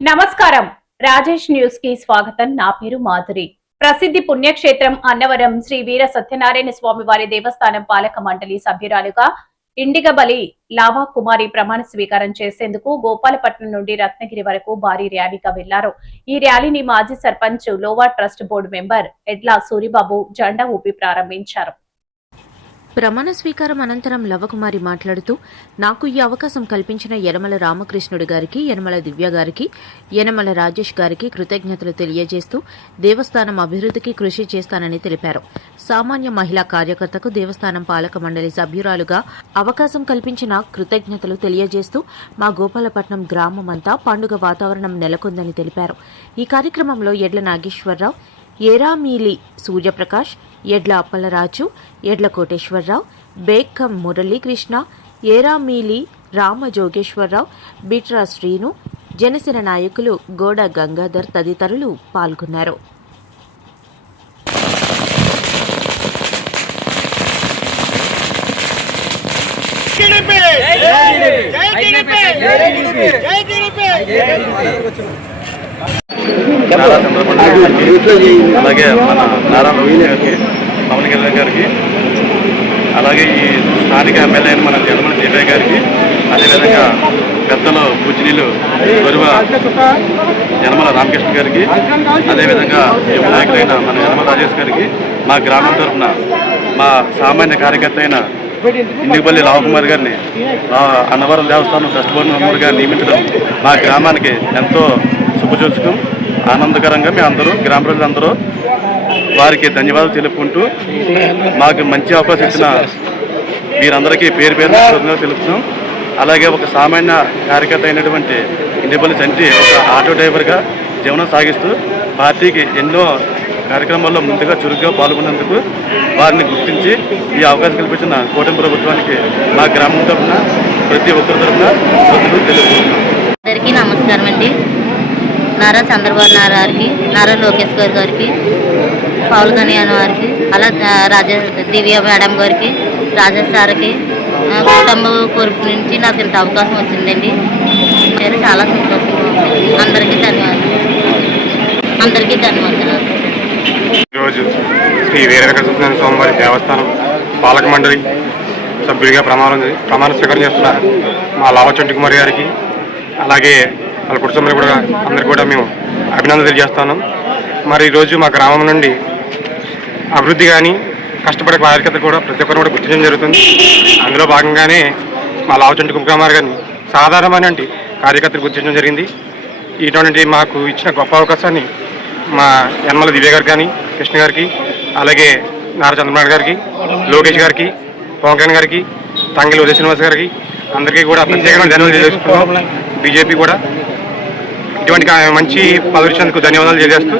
నమస్కారం రాజేష్ న్యూస్ కి స్వాగతం। నా పేరు మాధురి। ప్రసిద్ధి పుణ్యక్షేత్రం అన్నవరం శ్రీ వీర సత్యనారాయణ స్వామి వారి దేవస్థానం పాలక మండలి సభ్యురాలుగా ఇండిగబలి లావా కుమారి ప్రమాణ స్వీకారం చేసేందుకు గోపాలపట్నం నుండి రత్నగిరి వరకు భారీ ర్యాలీగా వెళ్లారు। ఈ ర్యాలీని మాజీ సర్పంచ్ లోవా ట్రస్ట్ బోర్డు మెంబర్ ఎడ్ల సూరిబాబు జెండా ఊపి ప్రారంభించారు। ప్రమాణ స్వీకారం అనంతరం లవకుమారి మాట్లాడుతూ, నాకు ఈ అవకాశం కల్పించిన యనమల రామకృష్ణుడు గారికి, యనమల దివ్య గారికి, యనమల రాజేష్ గారికి కృతజ్ఞతలు తెలియజేస్తూ దేవస్థానం అభివృద్ధికి కృషి చేస్తానని తెలిపారు। సామాన్య మహిళా కార్యకర్తకు దేవస్థానం పాలక మండలి సభ్యురాలుగా అవకాశం కల్పించిన కృతజ్ఞతలు తెలియజేస్తూ మా గోపాలపట్నం గ్రామమంతా పండుగ వాతావరణం నెలకొందని తెలిపారు। ఈ కార్యక్రమంలో ఎడ్ల నాగేశ్వరరావు, ఏరామీలి సూర్యప్రకాష్, ఎడ్ల అప్పలరాజు, ఎడ్ల కోటేశ్వరరావు, బేక్కం మురళీకృష్ణ, ఏరామీలి రామజోగేశ్వరరావు, బిట్రా శ్రీను, జనసేన నాయకులు గోడ గంగాధర్ తదితరులు పాల్గొన్నారు। అలాగే మన నారా లోకేష్ గారికి, పవన్ కళ్యాణ్ గారికి, అలాగే ఈ స్థానిక ఎమ్మెల్యే మన యనమల దివ్య గారికి, అదేవిధంగా పెద్దలు పూజనీయులు గొరువ యనమల రామకృష్ణ గారికి, అదేవిధంగా యువ నాయకులైన మన యనమల రాజేష్ గారికి, మా గ్రామం తరఫున మా సామాన్య కార్యకర్త అయిన ఇండిగబలి లావకుమారి గారిని అన్నవరం దేవస్థానం ట్రస్ట్ బోర్డు మెంబర్గా నియమించడం మా గ్రామానికి ఎంతో శుభసూచకం, ఆనందకరంగా మీ అందరూ గ్రామ ప్రజలందరూ వారికి ధన్యవాదాలు తెలుపుకుంటూ మాకు మంచి అవకాశం ఇచ్చిన మీరందరికీ పేరు పేరు తెలుపుతున్నాం। అలాగే ఒక సామాన్య కార్యకర్త అయినటువంటి ఇండిగబలి తండ్రి ఒక ఆటో డ్రైవర్గా జీవనం సాగిస్తూ పార్టీకి ఎన్నో కార్యక్రమాల్లో ముందుగా చురుగ్గా పాల్గొన్నందుకు వారిని గుర్తించి ఈ అవకాశం కల్పించిన కూటమి ప్రభుత్వానికి మా గ్రామం తరఫున ప్రతి ఒక్కరి తరఫున తెలుపుతున్నాం। అందరికీ నమస్కారం అండి। నారా చంద్రబాబు నాయుడు గారికి, నారా లోకేష్ గారికి, పవన్ కళ్యాణ్ గారికి, అలా దివ్య మేడం గారికి, రాజేష్ సార్కి కుటుంబ కోరిక నుంచి నాకు ఇంత అవకాశం వచ్చిందండి। నేను చాలా సంతోషంగా ఉంది। అందరికీ ధన్యవాదాలు। ఈరోజు శ్రీ వీర సత్యనారాయణ స్వామి వారి దేవస్థానం పాలక మండలి సభ్యుడిగా ప్రమాణ స్వీకారం చేస్తున్న మా లావచంటి కుమార్ గారికి, అలాగే వాళ్ళ కుటుంబంలో కూడా అందరికీ కూడా మేము అభినందనలు తెలియజేస్తున్నాం। మరి ఈరోజు మా గ్రామం నుండి అభివృద్ధి కానీ కష్టపడే కార్యకర్తలు కూడా ప్రతి ఒక్కరు కూడా గుర్తించడం జరుగుతుంది। అందులో భాగంగానే మా లావచంటి కుమార్ గారిని సాధారణమైన కార్యకర్తలు గుర్తించడం జరిగింది। ఇటువంటి మాకు ఇచ్చిన గొప్ప అవకాశాన్ని మా యనమల దివ్య గారికి కానీ, కృష్ణ గారికి, అలాగే నారా చంద్రబాబు గారికి, లోకేష్ గారికి, పవన్ కళ్యాణ్ గారికి, తంగలి ఉదయ శ్రీనివాస్ గారికి అందరికీ కూడా ప్రత్యేకమైన ధన్యవాదాలు తెలియజేసుకుంటున్నాం। బీజేపీ కూడా ఇటువంటి మంచి పదవి ఇచ్చినందుకు ధన్యవాదాలు తెలియజేస్తూ